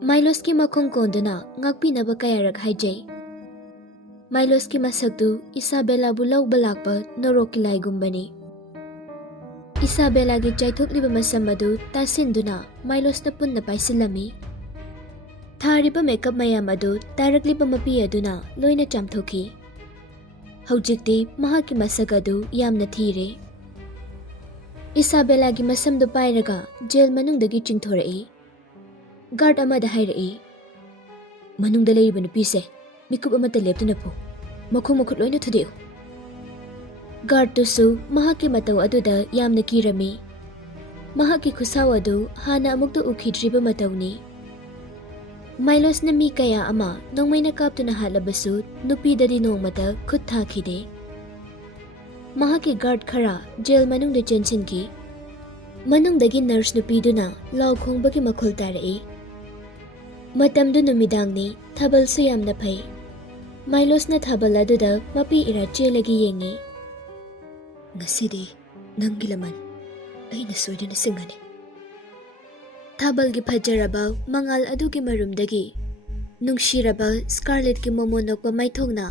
Miloski makong konduna ngakpinaba kayarak haijay. Miloski masaktu Isabella bulau balakpa norokilay-gumbani. Isabella gi chaythokliba masam adu tasinduna Milos na punna paisilami. Thariba makeup mayam adu tarakliba mapi aduna loina chamthoki. Haujikti mahaki masak adu yamna thire. Isabella gi masamdo pairaga jail manungdagi chingthorai. Guard amada hairai. Manungda layriba nupise mikup amata leptuna po. Makhut loina thudeu. Guard tusu mahaki matau aduda yamna kirami. Mahaki khusaw adu hana amukta ukhidriba matawni. Milos na mi kaya ama nongmay nakaptuna halabasu nupidadi nongmata khut thakide. Mahaki guard khara jail manungda chensinki. Manungdagi nurse nupiduna law khongbagi makhul tarai. Matamdu numidangni thabal su yamna phai. Milos na thabal aduda mapi ira chelagi yengi. Ngasidi nanggi laman aina soidana singani. Thabal gi phajaraba mangal adugi marumdagi nungshiraba Scarlet ki momonokpa maithongna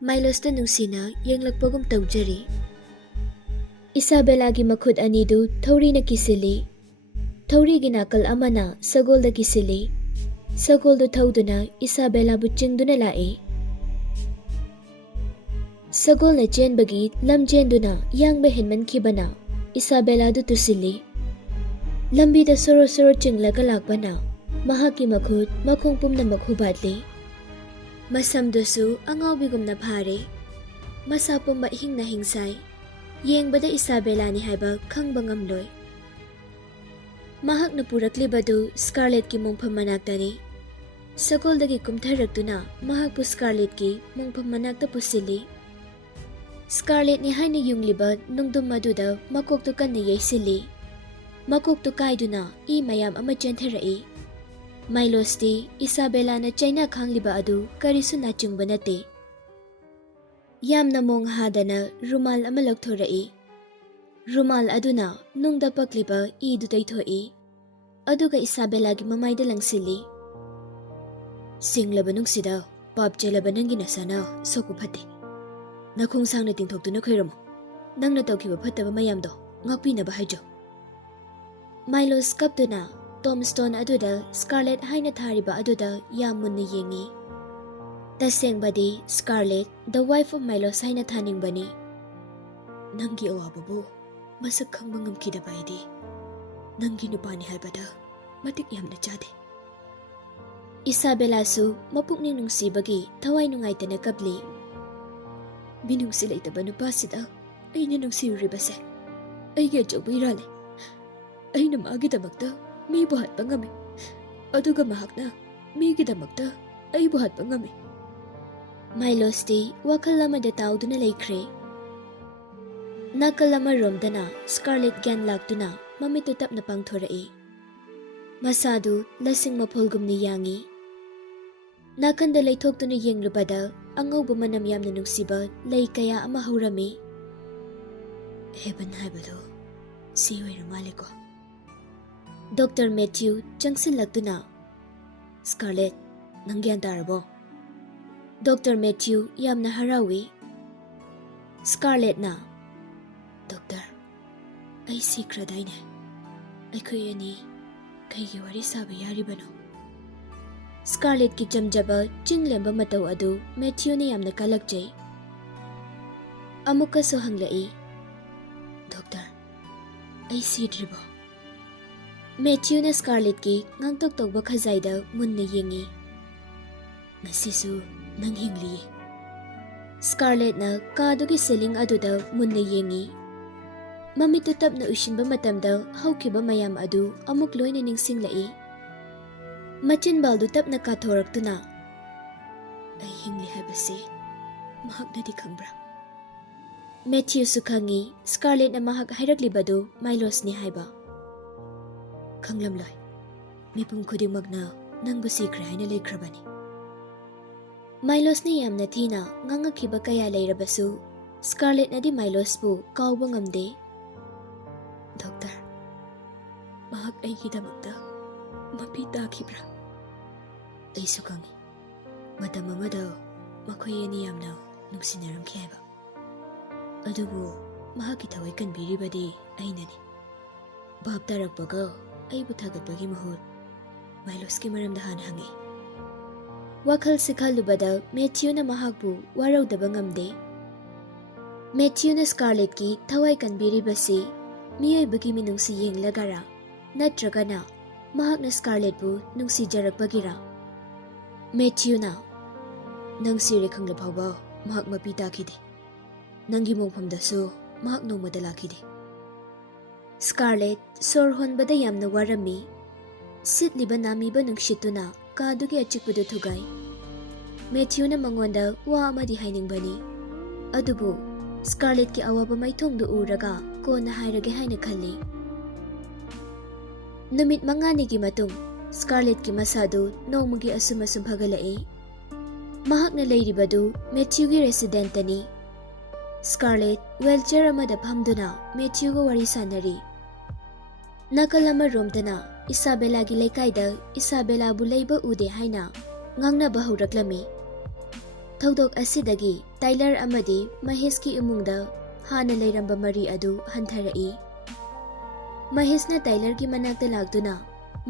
Milos ta nungsina yenglakpagum tawjari. Isabella gi makhut anidu thori na kisili. Thori gi nakal amana sagol da kisili. Sagol do thauduna Isabella bu chingduna lai. Sagol na chenbagi lam chenduna yangba henman kibana Isabella du tusili. Lambi da soro chinglaga lakbana mahaki makhut makhongpum na makhubatli. Masamdusu angawbigum na phare. Masapum mahing na hingsay. Yengbada Isabella ni haiba khangba ngamloy. Mahak na puraklibadu Scarlet ki mongpham manaktani. Sagol dagi kumtharaktuna mahak pu Scarlet ki mongpham manakta pusili. Scarlet ni haina yungliba nungdum maduda makokto kanna yaisili. Makokto kaiduna I mayam ama chentharai. Milosti Isabella na China khangliba adu karisu na chungba nate. Yamna mong hadana rumal ama lakthorai. Rumal aduna nungda pakliba idu taythoi. Aduga Isabella gi mamayda langsili. Singlaba nungsida papjelaba nangi nasana soku phate. Nakong sang na tingthoktu na khairamo. Nang na tawkiba phattaba mayamdo ngakpinaba haijo. Milos kaptuna tombstone aduda Scarlet haina thariba aduda yamunna yengi. Tasengbadi Scarlet the wife of Milos haina thaningbani. Nangi awababu masak khangba ngamkidaba idi. Nangi nupani haibada matik yamna chade. Isabella su mapukning nungsibagi thawai nungaitana kapli. Binungsi laitaba nupasida aina nungsiribase. Aige achauba irale. Aina magidamakta mibu hatpa ngami. Aduga mahakna migidamakta aibu hatpa ngami. Milosti wakal amada tawduna laikre. Nakal amaromdana Scarlet gyan laktuna mamito tapna pangthorai. Masadu lasing mapulgumni yangi. Nakanda laythoktuna yenglubada angawba manam yamna nungsiba lay kaya ama haurami. Heaven haibado siway rumali ko. Dr. Matthew changsilaktuna. Scarlet, nangyan tarabo. Dr. Matthew yamna harawi. Scarlet na. Doctor, ay sikraday na. Ay kuya ni kaigi wari sabi yaribano. Scarlet ki jamjaba chinglemba mataw adu Matthew na yamna kalakjay. Amuka so hanglai. Doctor, ay sidribo. Matthew na Scarlet ki ngangtok-tokba khazayda munna yengi. Nasisu nang hingli. Scarlet na kadugi siling aduda munna yengi. Mamitutap na ushinba matamda hawkiba mayam adu amuk loy na ningsinglai. Machin baldu tap na kathorak na. Ay hingli habasi mahak na di kangbra. Matthew sukhangi Scarlet na mahak hayraglibadu Milos ni haiba. Kanglamloy, mipum khudimag na nang busikra haina laikrabani. Milos ni yamna thina ngangakiba kaya layrabasu Scarlet na di Milos bu kauba ngamde. Doctor, mahak ay kidamakta mapita kibra. ꯑꯩꯁꯨ ꯈꯪꯉꯤ ꯃꯇꯝ ꯑꯃꯗ ꯃꯈꯣꯏ ꯑꯅꯤ ꯌꯥꯝꯅ ꯅꯨꯡꯁꯤꯅꯔꯝꯈꯤ ꯍꯥꯏꯕ ꯑꯗꯨꯕꯨ ꯃꯍꯥꯛꯀꯤ ꯊꯋꯥꯏ ꯀꯟꯕꯤꯔꯤꯕꯗꯤ ꯑꯩꯅꯅꯤ ꯚꯥꯞ ꯇꯥꯔꯛꯄꯒ ꯑꯩꯕꯨ ꯊꯥꯒꯠꯄꯒꯤ ꯃꯍꯨꯠ ꯃꯥꯏꯂꯣꯁꯀꯤ ꯃꯔꯝꯗ ꯍꯥꯟꯅ ꯍꯪꯉꯤ ꯋꯥꯈꯜꯁꯤ ꯈꯜꯂꯨꯕꯗ ꯃꯦꯊ꯭ꯌꯨꯅ ꯃꯍꯥꯛꯄꯨ ꯋꯥꯔꯧꯗꯕ ꯉꯝꯗꯦ ꯃꯦꯊ꯭ꯌꯨꯅ ꯁ꯭ꯀꯥꯔꯂꯦꯠꯀꯤ ꯊꯋꯥꯏ ꯀꯟꯕꯤꯔꯤꯕꯁꯤ ꯃꯤꯑꯣꯏꯕꯒꯤ ꯃꯤꯅꯨꯡꯁꯤ ꯌꯦꯡꯂꯒꯔꯥ ꯅꯠꯇ꯭ꯔꯒꯅ ꯃꯍꯥꯛꯅ ꯁ꯭ꯀꯥꯔꯂꯦꯠꯄꯨ ꯅꯨꯡꯁꯤꯖꯔꯛꯄꯒꯤꯔꯥ ꯃꯦꯊ꯭ꯌꯨꯅ ꯅꯪ ꯁꯤꯔꯦ ꯈꯪꯂ ꯐꯥꯎꯕ ꯃꯍꯥꯛ ꯃꯄꯤ ꯇꯥꯈꯤꯗꯦ ꯅꯪꯒꯤ ꯃꯣꯡꯐꯝꯗꯁꯨ ꯃꯍꯥꯛ ꯅꯣꯡꯃꯗ ꯂꯥꯛꯈꯤꯗꯦ ꯁ꯭ꯀꯥꯔꯂꯦꯠ ꯁꯣꯔ ꯍꯣꯟꯕꯗ ꯌꯥꯝꯅ ꯋꯥꯔꯝꯃꯤ ꯁꯤꯠꯂꯤꯕ ꯅꯥꯃꯤꯕ ꯅꯨꯡꯁꯤꯠꯇꯨꯅ ꯀꯥꯗꯨꯒꯤ ꯑꯆꯤꯛꯄꯗꯨ ꯊꯨꯒꯥꯏ ꯃꯦꯊ꯭ꯌꯨꯅ ꯃꯉꯣꯟꯗ ꯋꯥ ꯑꯃꯗꯤ ꯍꯥꯏꯅꯤꯡꯕꯅꯤ ꯑꯗꯨꯕꯨ ꯁ꯭ꯀꯥꯔꯂꯦꯠꯀꯤ ꯑꯋꯥꯕ ꯃꯥꯏꯊꯣꯡꯗꯨ ꯎꯔꯒ ꯀꯣꯟꯅ ꯍꯥꯏꯔꯒꯦ ꯍꯥꯏꯅ ꯈꯜꯂꯤ ꯅꯨꯃꯤꯠ 5ꯅꯤꯒꯤ ꯃꯇꯨꯡ ꯁ꯭ꯀꯥꯔꯂꯦꯠꯀꯤ ꯃꯁꯥꯗꯨ ꯅꯣꯡꯃꯒꯤ ꯑꯁꯨꯝ ꯐꯒꯠꯂꯛꯏ ꯃꯍꯥꯛꯅ ꯂꯩꯔꯤꯕꯗꯨ ꯃꯦꯊ꯭ꯌꯨꯒꯤ ꯔꯦꯁꯤꯗꯦꯟꯇꯅꯤ ꯁ꯭ꯀꯥꯔꯂꯦꯠ ꯋꯦꯜꯆꯤꯌꯔ ꯑꯃꯗ ꯐꯝꯗꯨꯅ ꯃꯦꯊ꯭ꯌꯨꯒ ꯋꯥꯔꯤ ꯁꯥꯟꯅꯔꯤ ꯅꯥꯀꯜ ꯑꯃꯔꯣꯝꯗꯅ ꯏꯁꯥꯕꯦꯂꯥꯒꯤ ꯂꯩꯀꯥꯏꯗ ꯏꯁꯥꯕꯦꯂꯥꯕꯨ ꯂꯩꯕ ꯎꯗꯦ ꯍꯥꯏꯅ ꯉꯥꯡꯅꯕ ꯍꯧꯔꯛꯂꯝꯃꯤ ꯊꯧꯗꯣꯛ ꯑꯁꯤꯗꯒꯤ ꯇꯥꯏꯂꯔ ꯑꯃꯗꯤ ꯃꯍꯦꯁꯀꯤ ꯏꯃꯨꯡꯗ ꯍꯥꯟꯅ ꯂꯩꯔꯝꯕ ꯃꯔꯤ ꯑꯗꯨ ꯍꯟꯊꯔꯛꯏ ꯃꯍꯦꯁꯅ ꯇꯥꯏꯂꯔꯒꯤ ꯃꯅꯥꯛꯇ ꯂꯥꯛꯇꯨꯅ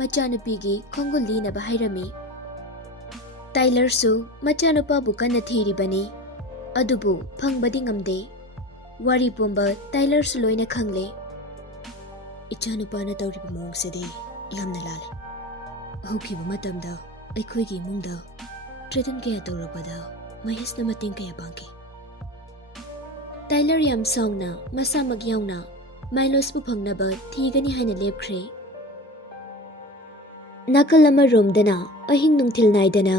ꯃꯆꯥꯅꯨꯄꯤꯒꯤ ꯈꯣꯡꯒꯨꯜ ꯂꯤꯅꯕ ꯍꯥꯏꯔꯝꯃꯤ ꯇꯥꯏꯂꯔꯁꯨ ꯃꯆꯥꯅꯨꯄꯥꯕꯨ ꯀꯟꯅ ꯊꯤꯔꯤꯕꯅꯤ ꯑꯗꯨꯕꯨ ꯐꯪꯕꯗꯤ ꯉꯝꯗꯦ ꯋꯥꯔꯤ ꯄꯨꯝꯕ ꯇꯥꯏꯂꯔꯁꯨ ꯂꯣꯏꯅ ꯈꯪꯂꯦ ꯏꯆꯥꯅꯨꯄꯥꯅ ꯇꯧꯔꯤꯕ ꯃꯑꯣꯡꯁꯤꯗꯤ ꯌꯥꯝꯅ ꯂꯥꯜꯂꯦ ꯍꯧꯈꯤꯕ ꯃꯇꯝꯗ ꯑꯩꯈꯣꯏꯒꯤ ꯏꯃꯨꯡꯗ ꯇ꯭ꯔꯦꯇꯟ ꯀꯌꯥ ꯇꯧꯔꯛꯄꯗ ꯃꯍꯦꯁꯅ ꯃꯇꯦꯡ ꯀꯌꯥ ꯄꯥꯡꯈꯤ ꯇꯥꯏꯂꯔ ꯌꯥꯝ ꯁꯥꯎꯅ ꯃꯁꯥꯃꯛ ꯌꯥꯎꯅ ꯃꯥꯏꯂꯣꯁꯄꯨ ꯐꯪꯅꯕ ꯊꯤꯒꯅꯤ ꯍꯥꯏꯅ ꯂꯦꯞꯈ꯭ꯔꯦ ꯅꯥꯀꯜ ꯑꯃꯔꯣꯝꯗꯅ ꯑꯍꯤꯡ ꯅꯨꯡꯊꯤꯜ ꯅꯥꯏꯗꯅ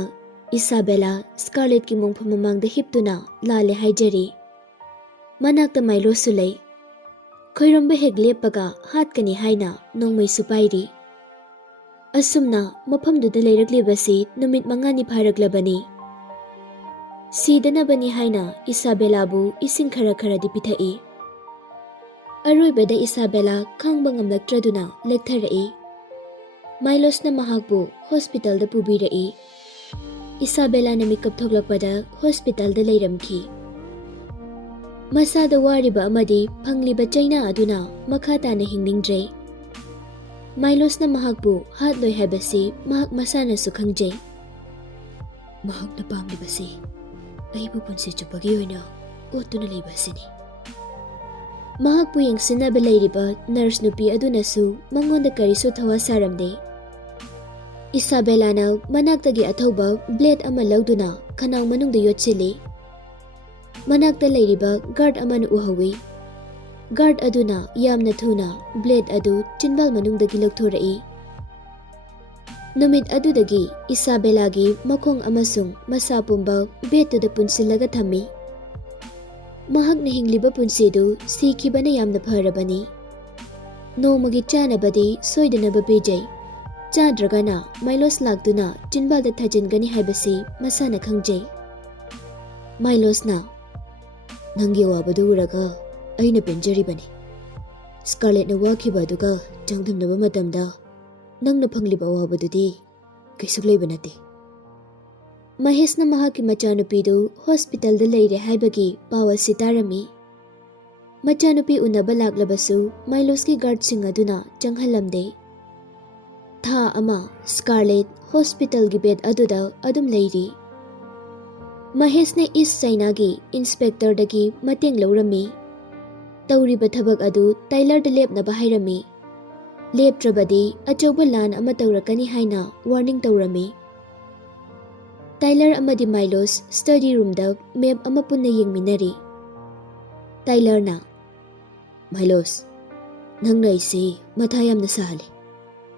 ꯏꯁꯥꯕꯦꯂꯥ ꯁ꯭ꯀꯥꯔꯂꯦꯠꯀꯤ ꯃꯣꯡꯐꯝ ꯃꯃꯥꯡꯗ ꯍꯤꯞꯇꯨꯅ ꯂꯥꯜꯂꯦ ꯍꯥꯏꯖꯔꯤ ꯃꯅꯥꯛꯇ ꯃꯥꯏꯂꯣꯁꯁꯨ ꯂꯩ ꯈꯣꯏꯔꯝꯕ ꯍꯦꯛ ꯂꯦꯞꯄꯒ ꯍꯥꯠꯀꯅꯤ ꯍꯥꯏꯅ ꯅꯣꯡꯃꯩꯁꯨ ꯄꯥꯏꯔꯤ ꯑꯁꯨꯝꯅ ꯃꯐꯝꯗꯨꯗ ꯂꯩꯔꯛꯂꯤꯕꯁꯤ ꯅꯨꯃꯤꯠ 5ꯅꯤ ꯐꯥꯔꯛꯂꯕꯅꯤ ꯁꯤꯗꯅꯕꯅꯤ ꯍꯥꯏꯅ ꯏꯁꯥꯕꯦꯂꯥꯕꯨ ꯏꯁꯤꯡ ꯈꯔꯗꯤ ꯄꯤꯊꯛꯏ ꯑꯔꯣꯏꯕꯗ ꯏꯁꯥꯕꯦꯂꯥ ꯈꯥꯡꯕ ꯉꯝꯂꯛꯇ꯭ꯔꯗꯨꯅ ꯂꯦꯛꯊꯔꯛꯏ ꯃꯥꯏꯂꯣꯁꯅ ꯃꯍꯥꯛꯄꯨ ꯍꯣꯁꯄꯤꯇꯥꯜꯗ ꯄꯨꯕꯤꯔꯛꯏ ꯏꯁꯥꯕꯦꯂꯥꯅ ꯃꯤꯀꯞ ꯊꯣꯛꯂꯛꯄꯗ ꯍꯣꯁꯄꯤꯇꯥꯜꯗ ꯂꯩꯔꯝꯈꯤ ꯃꯁꯥꯗ ꯋꯥꯔꯤꯕ ꯑꯃꯗꯤ ꯐꯪꯂꯤꯕ ꯆꯩꯅꯥ ꯑꯗꯨꯅ ꯃꯈꯥ ꯇꯥꯅ ꯍꯤꯡꯅꯤꯡꯗ꯭ꯔꯦ ꯃꯥꯏꯂꯣꯁꯅ ꯃꯍꯥꯛꯄꯨ ꯍꯥꯠꯂꯣꯏ ꯍꯥꯏꯕꯁꯤ ꯃꯍꯥꯛ ꯃꯁꯥꯅꯁꯨ ꯈꯪꯖꯩ ꯃꯍꯥꯛꯅ ꯄꯥꯝꯂꯤꯕꯁꯤ ꯑꯩꯕꯨ ꯄꯨꯟꯁꯤ ꯆꯨꯞꯄꯒꯤ ꯑꯣꯏꯅ ꯑꯣꯠꯇꯨꯅ ꯂꯩꯕ ꯑꯁꯤꯅꯤ ꯃꯍꯥꯛꯄꯨ ꯌꯦꯡꯁꯤꯟꯅꯕ ꯂꯩꯔꯤꯕ ꯅꯔꯁ ꯅꯨꯄꯤ ꯑꯗꯨꯅꯁꯨ ꯃꯉꯣꯟꯗ ꯀꯔꯤꯁꯨ ꯊꯋꯥ ꯁꯥꯔꯝꯗꯦ ꯏꯁꯥꯕꯦꯂꯥꯅ ꯃꯅꯥꯛꯇꯒꯤ ꯑꯊꯧꯕ ꯕ꯭ꯂꯦꯗ ꯑꯃ ꯂꯧꯗꯨꯅ ꯈꯅꯥꯎ ꯃꯅꯨꯡꯗ ꯌꯣꯠꯁꯤꯜꯂꯤ ꯃꯅꯥꯛꯇ ꯂꯩꯔꯤꯕ ꯒꯥꯔꯗ ꯑꯃꯅ ꯎꯍꯧꯏ ꯒꯥꯔꯗ ꯑꯗꯨꯅ ꯌꯥꯝꯅ ꯊꯨꯅ ꯕ꯭ꯂꯦꯗ ꯑꯗꯨ ꯆꯤꯟꯕꯥꯜ ꯃꯅꯨꯡꯗꯒꯤ ꯂꯧꯊꯣꯔꯛꯏ ꯅꯨꯃꯤꯠ ꯑꯗꯨꯗꯒꯤ ꯏꯁꯥꯕꯦꯂꯥꯒꯤ ꯃꯈꯣꯡ ꯑꯃꯁꯨꯡ ꯃꯁꯥ ꯄꯨꯝꯕ ꯕꯦꯠꯇꯨꯗ ꯄꯨꯟꯁꯤꯜꯂꯒ ꯊꯝꯃꯤ ꯃꯍꯥꯛꯅ ꯍꯤꯡꯂꯤꯕ ꯄꯨꯟꯁꯤꯗꯨ ꯁꯤꯈꯤꯕꯅ ꯌꯥꯝꯅ ꯐꯔꯕꯅꯤ ꯅꯣꯡꯃꯒꯤ ꯆꯥꯅꯕꯗꯤ ꯁꯣꯏꯗꯅꯕ ꯄꯤꯖꯩ ꯆꯥꯗ꯭ꯔꯒꯅ ꯃꯥꯏꯂꯣꯁ ꯂꯥꯛꯇꯨꯅ ꯆꯤꯟꯕꯥꯜꯗ ꯊꯥꯖꯤꯟꯒꯅꯤ ꯍꯥꯏꯕꯁꯤ ꯃꯁꯥꯅ ꯈꯪꯖꯩ ꯃꯥꯏꯂꯣꯁꯅ ꯅꯪꯒꯤ ꯑꯋꯥꯕꯗꯨ ꯎꯔꯒ ꯑꯩꯅ ꯄꯦꯟꯖꯔꯤꯕꯅꯤ ꯁ꯭ꯀꯥꯔꯂꯦꯠꯅ ꯋꯥꯈꯤꯕ ꯑꯗꯨꯒ ꯆꯥꯡꯗꯝꯅꯕ ꯃꯇꯝꯗ ꯅꯪꯅ ꯐꯪꯂꯤꯕ ꯑꯋꯥꯕꯗꯨꯗꯤ ꯀꯩꯁꯨ ꯂꯩꯕ ꯅꯠꯇꯦ ꯃꯍꯦꯁꯅ ꯃꯍꯥꯛꯀꯤ ꯃꯆꯥꯅꯨꯄꯤꯗꯨ ꯍꯣꯁꯄꯤꯇꯥꯜꯗ ꯂꯩꯔꯦ ꯍꯥꯏꯕꯒꯤ ꯄꯥꯎ ꯑꯁꯤ ꯇꯥꯔꯝꯃꯤ ꯃꯆꯥꯅꯨꯄꯤ ꯎꯅꯕ ꯂꯥꯛꯂꯕꯁꯨ ꯃꯥꯏꯂꯣꯁꯀꯤ ꯒꯥꯔꯗꯁꯤꯡ ꯑꯗꯨꯅ ꯆꯪꯍꯜꯂꯝꯗꯦ ꯊꯥ ꯑꯃ ꯁ꯭ꯀꯥꯔꯂꯦꯠ ꯍꯣꯁꯄꯤꯇꯥꯜꯒꯤ ꯕꯦꯗ ꯑꯗꯨꯗ ꯑꯗꯨꯝ ꯂꯩꯔꯤ ꯃꯍꯦꯁꯅ ꯏꯁ ꯆꯥꯏꯅꯥꯒꯤ ꯏꯟꯁꯄꯦꯛꯇꯔꯗꯒꯤ ꯃꯇꯦꯡ ꯂꯧꯔꯝꯃꯤ ꯇꯧꯔꯤꯕ ꯊꯕꯛ ꯑꯗꯨ ꯇꯥꯏꯂꯔꯗ ꯂꯦꯞꯅꯕ ꯍꯥꯏꯔꯝꯃꯤ ꯂꯦꯞꯇ꯭ꯔꯕꯗꯤ ꯑꯆꯧꯕ ꯂꯥꯟ ꯑꯃ ꯇꯧꯔꯛꯀꯅꯤ ꯍꯥꯏꯅ ꯋꯥꯔꯅꯤꯡ ꯇꯧꯔꯝꯃꯤ ꯇꯥꯏꯂꯔ ꯑꯃꯗꯤ ꯃꯥꯏꯂꯣꯁ ꯁ꯭ꯇꯗꯤ ꯔꯨꯝꯗ ꯃꯦꯞ ꯑꯃ ꯄꯨꯟꯅ ꯌꯦꯡꯃꯤꯟꯅꯔꯤ ꯇꯥꯏꯂꯔꯅ ꯃꯥꯏꯂꯣꯁ ꯅꯪꯅ ꯑꯩꯁꯤ ꯃꯊꯥ ꯌꯥꯝꯅ ꯁꯥꯍꯜꯂꯤ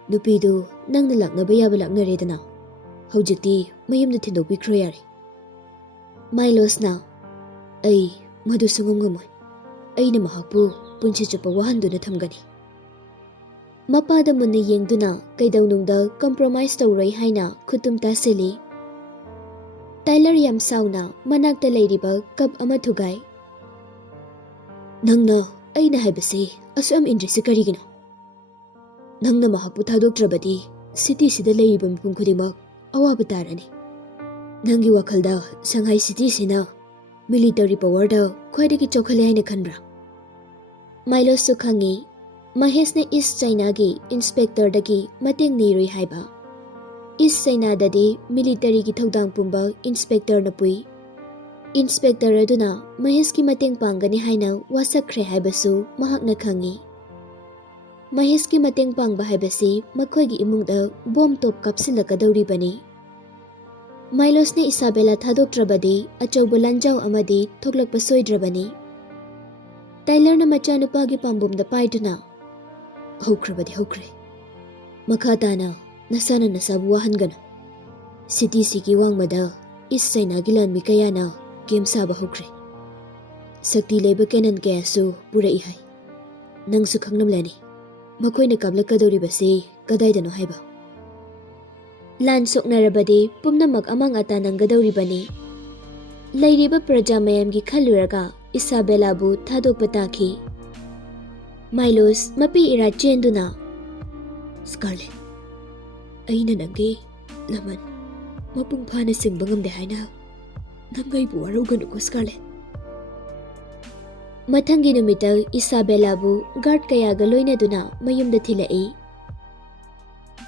ꯅꯨꯄꯤꯗꯨ ꯅꯪꯅ ꯂꯥꯛꯅꯕ ꯌꯥꯕ ꯂꯥꯛꯅꯔꯦꯗꯅ ꯍꯧꯖꯤꯛꯇꯤ ꯃꯌꯨꯝꯗ ꯊꯤꯟꯗꯣꯛꯄꯤꯈ꯭ꯔꯣ ꯌꯥꯔꯦ ꯃꯥꯏꯂꯣꯁꯅ ꯑꯩ ꯃꯗꯨ ꯁꯨꯡꯉꯝ ꯉꯝꯃꯣꯏ ꯑꯩꯅ ꯃꯍꯥꯛꯄꯨ ꯄꯨꯟꯁꯤ ꯆꯨꯞꯄ ꯋꯥꯍꯟꯗꯨꯅ ꯊꯝꯒꯅꯤ ꯃꯄꯥꯗ ꯃꯨꯟꯅ ꯌꯦꯡꯗꯨꯅ ꯀꯩꯗꯧꯅꯨꯡꯗ ꯀꯝꯄ꯭ꯔꯣꯃꯥꯏꯁ ꯇꯧꯔꯣꯏ ꯍꯥꯏꯅ ꯈꯨꯠꯇꯨꯝ ꯇꯥꯁꯤꯜꯂꯤ ꯇꯥꯏꯂꯔ ꯌꯥꯝ ꯁꯥꯎꯅ ꯃꯅꯥꯛꯇ ꯂꯩꯔꯤꯕ ꯀꯞ ꯑꯃ ꯊꯨꯒꯥꯏ ꯅꯪꯅ ꯑꯩꯅ ꯍꯥꯏꯕꯁꯤ ꯑꯁꯨꯛ ꯏꯟꯗ꯭ꯔꯤꯁꯤ ꯀꯔꯤꯒꯤꯅꯣ ꯅꯪꯅ ꯃꯍꯥꯛꯄꯨ ꯊꯥꯗꯣꯛꯇ꯭ꯔꯕꯗꯤ ꯁꯤꯇꯤꯁꯤꯗ ꯂꯩꯔꯤꯕ ꯃꯤꯄꯨꯝ ꯈꯨꯗꯤꯡꯃꯛ ꯑꯋꯥꯕ ꯇꯥꯔꯅꯤ꯫ ꯅꯪꯒꯤ ꯋꯥꯈꯜꯗ ꯁꯪꯍꯥꯏ ꯁꯤꯇꯤꯁꯤꯅ ꯃꯤꯂꯤꯇꯔꯤ ꯄꯋꯥꯔꯗ ꯈ꯭ꯋꯥꯏꯗꯒꯤ ꯆꯥꯎꯈꯠꯂꯦ ꯍꯥꯏꯅ ꯈꯟꯕ꯭ꯔꯥ? ꯃꯥꯏꯂꯣꯁꯁꯨ ꯈꯪꯉꯤ ꯃꯍꯦꯁꯅ ꯏꯁ ꯆꯥꯏꯅꯥꯒꯤ ꯏꯟꯁꯄꯦꯛꯇꯔꯗꯒꯤ ꯃꯇꯦꯡ ꯅꯤꯔꯨꯏ ꯍꯥꯏꯕ꯫ ꯏꯁ ꯆꯥꯏꯅꯥꯗꯗꯤ ꯃꯤꯂꯤꯇꯔꯤꯒꯤ ꯊꯧꯗꯥꯡ ꯄꯨꯝꯕ ꯏꯟꯁꯄꯦꯛꯇꯔꯅ ꯄꯨꯏ꯫ ꯏꯟꯁꯄꯦꯛꯇꯔ ꯑꯗꯨꯅ ꯃꯍꯦꯁꯀꯤ ꯃꯇꯦꯡ ꯄꯥꯡꯒꯅꯤ ꯍꯥꯏꯅ ꯋꯥꯁꯛꯈ꯭ꯔꯦ ꯍꯥꯏꯕꯁꯨ ꯃꯍꯥꯛꯅ ꯈꯪꯉꯤ꯫ ꯃꯍꯦꯁꯀꯤ ꯃꯇꯦꯡ ꯄꯥꯡꯕ ꯍꯥꯏꯕꯁꯤ ꯃꯈꯣꯏꯒꯤ ꯏꯃꯨꯡꯗ ꯕꯣꯝ ꯇꯣꯞ ꯀꯥꯞꯁꯤꯜꯂꯛꯀꯗꯧꯔꯤꯕꯅꯤ꯫ ꯃꯥꯏꯂꯣꯁꯅ ꯏꯁꯥꯕꯦꯂꯥ ꯊꯥꯗꯣꯛꯇ꯭ꯔꯕꯗꯤ ꯑꯆꯧꯕ ꯂꯥꯟꯖꯥꯎ ꯑꯃꯗꯤ ꯊꯣꯛꯂꯛꯄ ꯁꯣꯏꯗ꯭ꯔꯕꯅꯤ꯫ ꯇꯥꯏꯂꯔꯅ ꯃꯆꯥꯅꯨꯄꯥꯒꯤ ꯄꯥꯝꯕꯣꯝꯗ ꯄꯥꯏꯗꯨꯅ ꯍꯧꯈ꯭ꯔꯕꯗꯤ ꯍꯧꯈ꯭ꯔꯦ꯫ ꯃꯈꯥ ꯇꯥꯅ ꯅꯁꯥꯅ ꯅꯁꯥꯕꯨ ꯋꯥꯍꯟꯒꯅꯨ꯫ ꯁꯤꯇꯤꯁꯤꯒꯤ ꯋꯥꯡꯃꯗ ꯏꯁ ꯆꯥꯏꯅꯥꯒꯤ ꯂꯥꯟꯃꯤ ꯀꯌꯥꯅ ꯒꯦꯝ ꯁꯥꯕ ꯍꯧꯈ꯭ꯔꯦ꯫ ꯁꯛꯇꯤ ꯂꯩꯕ ꯀꯦꯅꯟ ꯀꯌꯥꯁꯨ ꯄꯨꯔꯛꯏ ꯍꯥꯏ꯫ ꯅꯪꯁꯨ ꯈꯪꯂꯝꯂꯅꯤ ꯃꯈꯣꯏꯅ ꯀꯥꯞꯂꯛꯀꯗꯧꯔꯤꯕꯁꯤ ꯀꯗꯥꯏꯗꯅꯣ ꯍꯥꯏꯕ꯫ ꯂꯥꯟ ꯁꯣꯛꯅꯔꯕꯗꯤ ꯄꯨꯝꯅꯃꯛ ꯑꯃꯥꯡ ꯑꯇꯥ ꯅꯪꯒꯗꯧꯔꯤꯕꯅꯤ꯫ ꯂꯩꯔꯤꯕ ꯄ꯭ꯔꯖꯥ ꯃꯌꯥꯝꯒꯤ ꯈꯜꯂꯨꯔꯒ ꯏꯁꯥꯕꯦꯂꯥꯕꯨ ꯊꯥꯗꯣꯛꯄ ꯇꯥꯈꯤ꯫ ꯃꯥꯏꯂꯣꯁ ꯃꯄꯤ ꯏꯔꯥ ꯆꯦꯟꯗꯨꯅ ꯁ꯭ꯀꯥꯔꯂꯦꯠ, ꯑꯩꯅ ꯅꯪꯒꯤ ꯂꯃꯟ ꯃꯄꯨꯡ ꯐꯥꯅ ꯁꯤꯡꯕ ꯉꯝꯗꯦ ꯍꯥꯏꯅ ꯅꯪ ꯑꯩꯕꯨ ꯋꯥꯔꯧꯒꯅꯨꯀꯣ ꯁ꯭ꯀꯥꯔꯂꯦꯠ꯫ ꯃꯊꯪꯒꯤ ꯅꯨꯃꯤꯠꯇ ꯏꯁꯥꯕꯦꯂꯥꯕꯨ ꯒꯥꯔꯗ ꯀꯌꯥꯒ ꯂꯣꯏꯅꯗꯨꯅ ꯃꯌꯨꯝꯗ ꯊꯤꯜꯂꯛꯏ꯫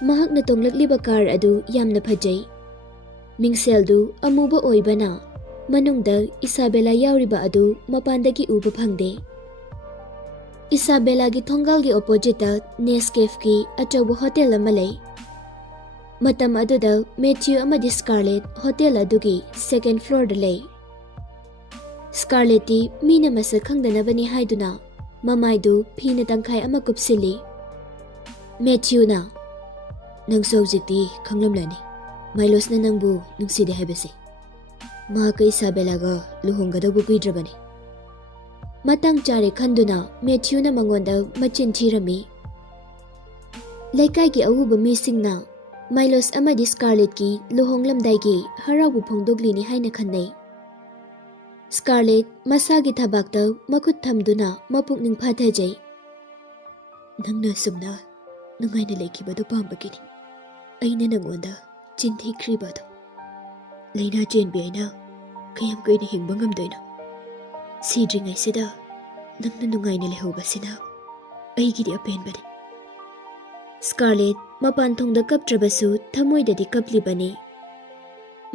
ꯃꯍꯥꯛꯅ ꯇꯣꯡꯂꯛꯂꯤꯕ ꯀꯥꯔ ꯑꯗꯨ ꯌꯥꯝꯅ ꯐꯖꯩ꯫ ꯃꯤꯡꯁꯦꯜꯗꯨ ꯑꯃꯨꯕ ꯑꯣꯏꯕꯅ ꯃꯅꯨꯡꯗ ꯏꯁꯥꯕꯦꯂꯥ ꯌꯥꯎꯔꯤꯕ ꯑꯗꯨ ꯃꯄꯥꯟꯗꯒꯤ ꯎꯕ ꯐꯪꯗꯦ꯫ ꯏꯁꯥꯕꯦꯂꯥꯒꯤ ꯊꯣꯡꯒꯥꯜꯒꯤ ꯑꯣꯄꯣꯖꯤꯠꯇ ꯅꯦꯁꯀꯦꯐꯀꯤ ꯑꯆꯧꯕ ꯍꯣꯇꯦꯜ ꯑꯃ ꯂꯩ꯫ ꯃꯇꯝ ꯑꯗꯨꯗ ꯃꯦꯊ꯭ꯌꯨ ꯑꯃꯗꯤ ꯁ꯭ꯀꯥꯔꯂꯦꯠ ꯍꯣꯇꯦꯜ ꯑꯗꯨꯒꯤ ꯁꯦꯀꯦꯟ ꯐ꯭ꯂꯣꯔꯗ ꯂꯩ꯫ ꯁ꯭ꯀꯥꯔꯂꯦꯠꯇꯤ ꯃꯤꯅ ꯃꯁꯛ ꯈꯪꯗꯅꯕꯅꯤ ꯍꯥꯏꯗꯨꯅ ꯃꯃꯥꯏꯗꯨ ꯐꯤꯅ ꯇꯪꯈꯥꯏ ꯑꯃ ꯀꯨꯞꯁꯤꯜꯂꯤ꯫ ꯃꯦꯊ꯭ꯌꯨꯅ ꯅꯪꯁꯨ ꯍꯧꯖꯤꯛꯇꯤ ꯈꯪꯂꯝꯂꯅꯤ ꯃꯥꯏꯂꯣꯁꯅ ꯅꯪꯕꯨ ꯅꯨꯡꯁꯤꯗꯦ ꯍꯥꯏꯕꯁꯤ꯫ ꯃꯍꯥꯛꯀ ꯏꯁꯥꯕꯦꯂꯥꯒ ꯂꯨꯍꯣꯡꯒꯗꯧꯕ ꯀꯨꯏꯗ꯭ꯔꯕꯅꯤ꯫ ꯃꯇꯥꯡ ꯆꯥꯔꯦ ꯈꯟꯗꯨꯅ ꯃꯦꯊ꯭ꯌꯨꯅ ꯃꯉꯣꯟꯗ ꯃꯆꯤꯟ ꯊꯤꯔꯝꯃꯤ꯫ ꯂꯩꯀꯥꯏꯒꯤ ꯑꯎꯕ ꯃꯤꯁꯤꯡꯅ ꯃꯥꯏꯂꯣꯁ ꯑꯃꯗꯤ ꯁ꯭ꯀꯥꯔꯂꯦꯠꯀꯤ ꯂꯨꯍꯣꯡꯂꯝꯗꯥꯏꯒꯤ ꯍꯔꯥꯎꯕ ꯐꯣꯡꯗꯣꯛꯂꯤꯅꯤ ꯍꯥꯏꯅ ꯈꯟꯅꯩ꯫ ꯁ꯭ꯀꯥꯔꯂꯦꯠ ꯃꯁꯥꯒꯤ ꯊꯕꯥꯛꯇ ꯃꯈꯨꯠ ꯊꯝꯗꯨꯅ ꯃꯄꯨꯛꯅꯤꯡ ꯐꯥꯊꯖꯩ꯫ ꯅꯪꯅ ꯑꯁꯨꯝꯅ ꯅꯨꯡꯉꯥꯏꯅ ꯂꯩꯈꯤꯕꯗꯨ ꯄꯥꯝꯕꯒꯤꯅꯤ ꯑꯩꯅ ꯅꯪꯉꯣꯟꯗ ꯆꯤꯟꯊꯤꯈ꯭ꯔꯤꯕꯗꯣ꯫ ꯂꯩꯅꯥ ꯆꯦꯟꯕꯤ ꯑꯩꯅ ꯀꯌꯥꯝ ꯀꯨꯏꯅ ꯍꯤꯡꯕ ꯉꯝꯗꯣꯏꯅꯣ? ꯁꯤꯗ꯭ꯔꯤꯉꯩꯁꯤꯗ ꯅꯪꯅ ꯅꯨꯡꯉꯥꯏꯅ ꯂꯩꯍꯧꯕꯁꯤꯅ ꯑꯩꯒꯤꯗꯤ ꯑꯄꯦꯟꯕꯅꯤ꯫ ꯁ꯭ꯀꯥꯔꯂꯦꯠ ꯃꯄꯥꯟ ꯊꯣꯡꯗ ꯀꯞꯇ꯭ꯔꯕꯁꯨ ꯊꯃꯣꯏꯗꯗꯤ ꯀꯞꯂꯤꯕꯅꯤ꯫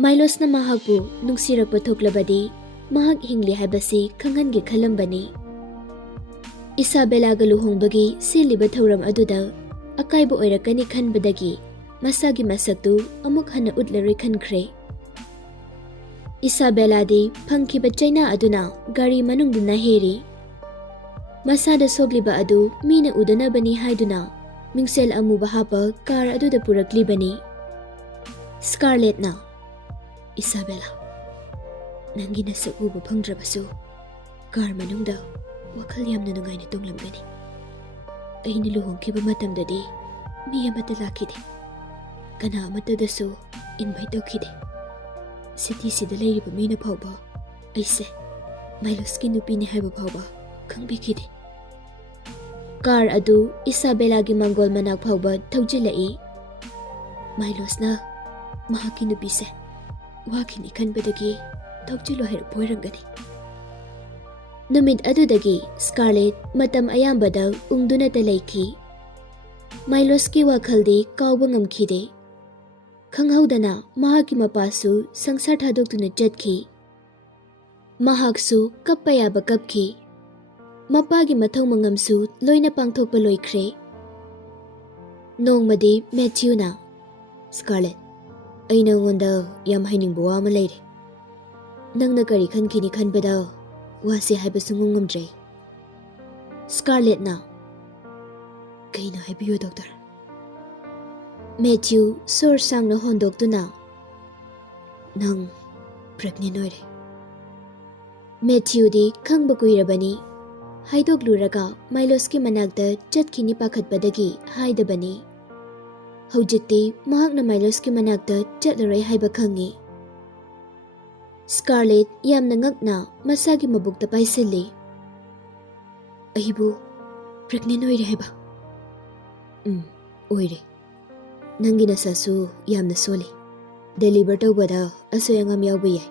ꯃꯥꯏꯂꯣꯁꯅ ꯃꯍꯥꯛꯄꯨ ꯅꯨꯡꯁꯤꯔꯛꯄ ꯊꯣꯛꯂꯕꯗꯤ ꯃꯍꯥꯛ ꯍꯤꯡꯂꯤ ꯍꯥꯏꯕꯁꯤ ꯈꯪꯍꯟꯒꯦ ꯈꯜꯂꯝꯕꯅꯤ꯫ ꯏꯁꯥꯕꯦꯂꯥꯒ ꯂꯨꯍꯣꯡꯕꯒꯤ ꯁꯤꯜꯂꯤꯕ ꯊꯧꯔꯝ ꯑꯗꯨꯗ ꯑꯀꯥꯏꯕ ꯑꯣꯏꯔꯛꯀꯅꯤ ꯈꯟꯕꯗꯒꯤ ꯃꯁꯥꯒꯤ ꯃꯁꯛꯇꯨ ꯑꯃꯨꯛ ꯍꯟꯅ ꯎꯠꯂꯔꯣꯏ ꯈꯟꯈ꯭ꯔꯦ꯫ ꯏꯁꯥꯕꯦꯂꯥꯗꯤ ꯐꯪꯈꯤꯕ ꯆꯩꯅꯥ ꯑꯗꯨꯅ ꯒꯥꯔꯤ ꯃꯅꯨꯡꯗ ꯅꯥꯍꯦꯔꯤ꯫ ꯃꯁꯥꯗ ꯁꯣꯛꯂꯤꯕ ꯑꯗꯨ ꯃꯤꯅ ꯎꯗꯅꯕꯅꯤ ꯍꯥꯏꯗꯨꯅ ꯃꯤꯡꯁꯦꯜ ꯑꯃꯨꯕ ꯍꯥꯞꯄ ꯀꯥꯔ ꯑꯗꯨꯗ ꯄꯨꯔꯛꯂꯤꯕꯅꯤ꯫ ꯁ꯭ꯀꯥꯔꯂꯦꯠꯅ ꯏꯁꯥꯕꯦꯂꯥ, ꯅꯪꯒꯤ ꯅꯁꯛ ꯎꯕ ꯐꯪꯗ꯭ꯔꯕꯁꯨ ꯀꯥꯔ ꯃꯅꯨꯡꯗ ꯋꯥꯈꯜ ꯌꯥꯝꯅ ꯅꯨꯡꯉꯥꯏꯅ ꯇꯣꯡꯂꯝꯒꯅꯤ꯫ ꯑꯩꯅ ꯂꯨꯍꯣꯡꯈꯤꯕ ꯃꯇꯝꯗꯗꯤ ꯃꯤ ꯑꯃꯠꯇ ꯂꯥꯛꯈꯤꯗꯦ, ꯀꯅꯥ ꯑꯃꯠꯇꯗꯁꯨ ꯏꯟꯚꯥꯏꯠ ꯇꯧꯈꯤꯗꯦ꯫ ꯁꯤꯇꯤꯁꯤꯗ ꯂꯩꯔꯤꯕ ꯃꯤꯅ ꯐꯥꯎꯕ ꯑꯩꯁꯦ ꯃꯥꯏꯂꯣꯁꯀꯤ ꯅꯨꯄꯤꯅꯤ ꯍꯥꯏꯕ ꯐꯥꯎꯕ ꯈꯪꯕꯤꯈꯤꯗꯦ꯫ ꯀꯥꯔ ꯑꯗꯨ ꯏꯁꯥꯕꯦꯂꯥꯒꯤ ꯃꯥꯡꯒꯣꯜ ꯃꯅꯥꯛ ꯐꯥꯎꯕ ꯊꯧꯖꯤꯜꯂꯛꯏ꯫ ꯃꯥꯏꯂꯣꯁꯅ ꯃꯍꯥꯛꯀꯤ ꯅꯨꯄꯤꯁꯦ ꯋꯥꯈꯤꯅꯤ ꯈꯟꯕꯗꯒꯤ ꯊꯧꯖꯤꯜꯂꯣ ꯍꯥꯏꯔꯛꯄ ꯑꯣꯏꯔꯝꯒꯅꯤ꯫ ꯅꯨꯃꯤꯠ ꯑꯗꯨꯗꯒꯤ ꯁ꯭ꯀꯥꯔꯂꯦꯠ ꯃꯇꯝ ꯑꯌꯥꯝꯕꯗ ꯎꯪꯗꯨꯅꯇ ꯂꯩꯈꯤ꯫ ꯃꯥꯏꯂꯣꯁꯀꯤ ꯋꯥꯈꯜꯗꯤ ꯀꯥꯎꯕ ꯉꯝꯈꯤꯗꯦ꯫ ꯈꯪꯍꯧꯗꯅ ꯃꯍꯥꯛꯀꯤ ꯃꯄꯥꯁꯨ ꯁꯪꯁꯥꯔ ꯊꯥꯗꯣꯛꯇꯨꯅ ꯆꯠꯈꯤ꯫ ꯃꯍꯥꯛꯁꯨ ꯀꯞꯄ ꯌꯥꯕ ꯀꯞꯈꯤ꯫ ꯃꯄꯥꯒꯤ ꯃꯊꯧ ꯃꯉꯝꯁꯨ ꯂꯣꯏꯅ ꯄꯥꯡꯊꯣꯛꯄ ꯂꯣꯏꯈ꯭ꯔꯦ꯫ ꯅꯣꯡꯃꯗꯤ ꯃꯦꯊ꯭ꯌꯨꯅ ꯁ꯭ꯀꯥꯔꯂꯦꯠ, ꯑꯩ ꯅꯉꯣꯟꯗ ꯌꯥꯝ ꯍꯥꯏꯅꯤꯡꯕ ꯋꯥ ꯑꯃ ꯂꯩꯔꯦ꯫ ꯅꯪꯅ ꯀꯔꯤ ꯈꯟꯈꯤꯅꯤ ꯈꯟꯕꯗ ꯋꯥꯁꯦ ꯍꯥꯏꯕꯁꯨ ꯉꯝꯗ꯭ꯔꯦ꯫ ꯁ꯭ꯀꯥꯔꯂꯦꯠꯅ ꯀꯩꯅꯣ ꯍꯥꯏꯕꯤꯌꯨ ꯗꯣꯛꯇꯔ꯫ ꯃꯦꯊ꯭ꯌꯨ ꯁꯣꯔ ꯁꯥꯡꯅ ꯍꯣꯟꯗꯣꯛꯇꯨꯅ ꯅꯪ ꯄ꯭ꯔꯦꯒꯅꯦꯟ ꯑꯣꯏꯔꯦ꯫ ꯃꯦꯊ꯭ꯌꯨꯗꯤ ꯈꯪꯕ ꯀꯨꯏꯔꯕꯅꯤ꯫ ꯍꯥꯏꯗꯣꯛꯂꯨꯔꯒ ꯃꯥꯏꯂꯣꯁꯀꯤ ꯃꯅꯥꯛꯇ ꯆꯠꯈꯤꯅꯤ ꯄꯥꯈꯠꯄꯗꯒꯤ ꯍꯥꯏꯗꯕꯅꯤ꯫ ꯍꯧꯖꯤꯛꯇꯤ ꯃꯍꯥꯛꯅ ꯃꯥꯏꯂꯣꯁꯀꯤ ꯃꯅꯥꯛꯇ ꯆꯠꯂꯔꯣꯏ ꯍꯥꯏꯕ ꯈꯪꯉꯤ꯫ ꯁ꯭ꯀꯥꯔꯂꯦꯠ ꯌꯥꯝꯅ ꯉꯛꯅ ꯃꯁꯥꯒꯤ ꯃꯕꯨꯛꯇ ꯄꯥꯏꯁꯤꯜꯂꯤ꯫ ꯑꯩꯕꯨ ꯄ꯭ꯔꯦꯒꯅꯦꯟ ꯑꯣꯏꯔꯦ ꯍꯥꯏꯕ? ꯑꯣꯏꯔꯦ꯫ ꯅꯪꯒꯤ ꯅꯁꯥꯁꯨ ꯌꯥꯝꯅ ꯁꯣꯜꯂꯤ꯫ Deliver tꯧbada asoy angam yawba yai.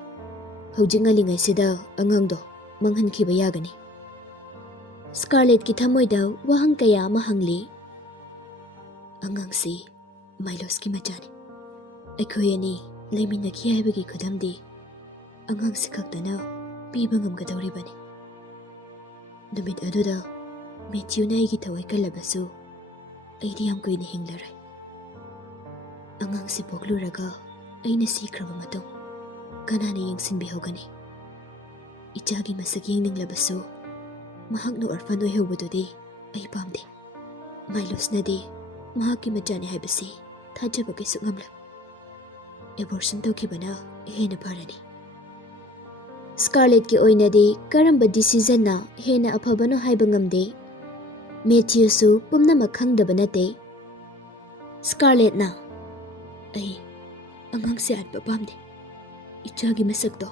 Hojing ngalingaysidda angangdo manghankiba yagani. Scarlet ki thamoida wahang kaya ama hangli. Angangsi Milos ki machani. Aikhoy ani laiminaki haibagi khudamdi angangsi khaktana piba ngamgadawribani. Numit aduda Matthew na aigi thawai kalabasu aidi yam kuina hinglarai. Angangsi pokluraga aina sikraba matung kanana yengsinbihogani. Ichagi masak yengninglabasu mahakna orphan oihobadudi ai pamde. Milos nadi mahaki majani haibasi thajaba kaisu ngamla. Abortion tawkibana hena parani. Scarlet ki oinadi karamba decision na hena afabano haiba ngamde. Matthew su pumnamak khangdaba nate. Scarlet na ai angangsi atpa pamde. Ichagi masakto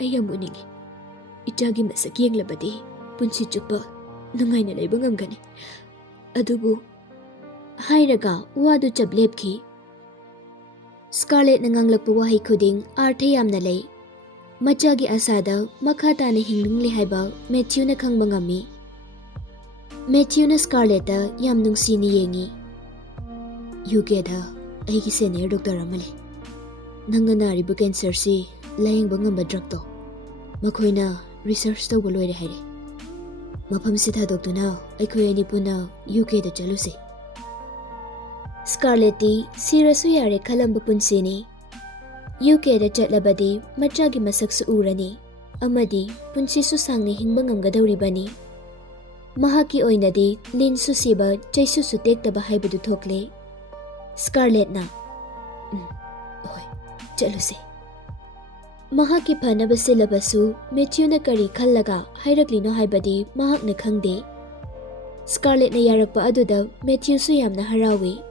ay yam uningi. Ichagi masak yenglabadi punsi chupa nungaina laiba ngamgani. Adubu hairaga wadu chablepki. Scarlet na nganglakpa wahay khuding artha yamna lay. Machagi asada makata na hinglingli haiba Matthew na khangba ngami. Matthew na Scarlet da yam nungsini yengi. UK da aigi senior doctor amale. Nangna nariba cancer si layengba ngamba drug to. Makhoina research tawba loire haire. Mafam si thadokduna aikhoy ani puna UK da chalusi. Scarlet ti sirasu yare khalamba punsini. UK da chatlabadi machagi masaksu urani. Amadi punsisu sangni hingba ngamgadawribani. Mahaki oinadi lin susiba chaisu sutektaba haibadu thokle. Scarlet na Oy chalusi. Mahaki phanaba silabasu Matthew na kari khallaga hairaklino haibadi mahak na khangde. Scarlet na yarakpa aduda Matthew su yamna harawi.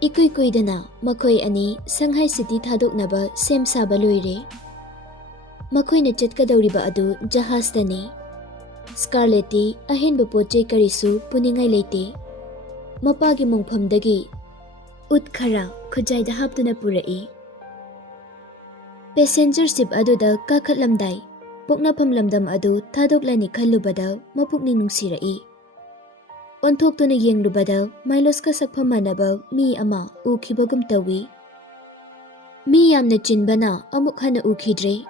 Ikoy koydana makoy ani Shanghai City thadoknaba sem saba loire. Makoy na chatkadawriba adu jahastani. Scarlet ti ahenba pochai karisu puningai leite. Mapagi mongphamdagi utkhara khujayda haptuna purai. Passenger ship aduda kakhatlamdai poknafam lamdam adu thadoklani khallubada mapukning nungsirai. Onthoktuna yenglubada Milos ka sakpham manaba mi ama ukhibagum tawi. Mi yamna chinbana amuk hana ukhidre.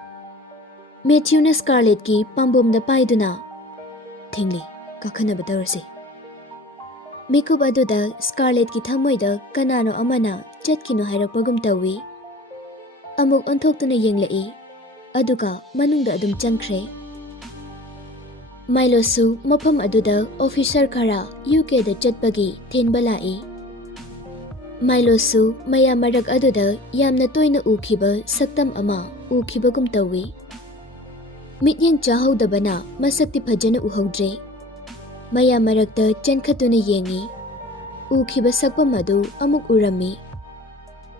Matthew na Scarlet ki pambomda paiduna thingli kakhanaba tawrsi. Mikup aduda Scarlet ki thamoida kanano amana chatkino hairakpagum tawi. Amuk onthoktuna yenglai aduga manungda adum changkhre. Milosu mafam aduda officer khara UK da chatpagi thenba lai. Milosu maya marak aduda yamna toina ukhiba saktam ama ukhibagum tawi. Mityang chahodabana masakti phajana uhodre. Maya marakta chenkhatuna yengi. Ukhiba sakpam adu amuk urami.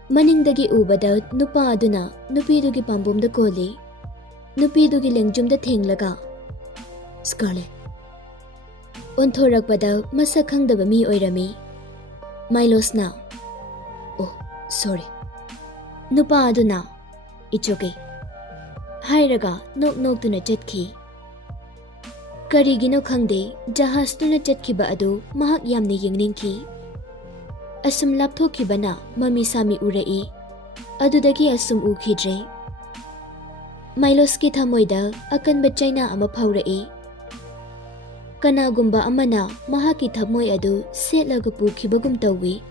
Maningdagi ubada nupa aduna nupidugi pambomda koli. Nupidugi lengjumda thenglaga. Scarlet onthorakpada masak khangdaba mi oirami. Milos na Oh sorry. Nupa aduna It's okay. Hairaga nok tuna chatkhi. Karigino khangde jahas tuna chatkiba adu mahak yamne yengningki. Asum lapthokibana mami sami urai. Adudagi asum ukhidre. Milos ki thamoida akanba chaina ama phaurai. Kanagumba amana mahaki thamoi adu setlaga pukhibagum tawi.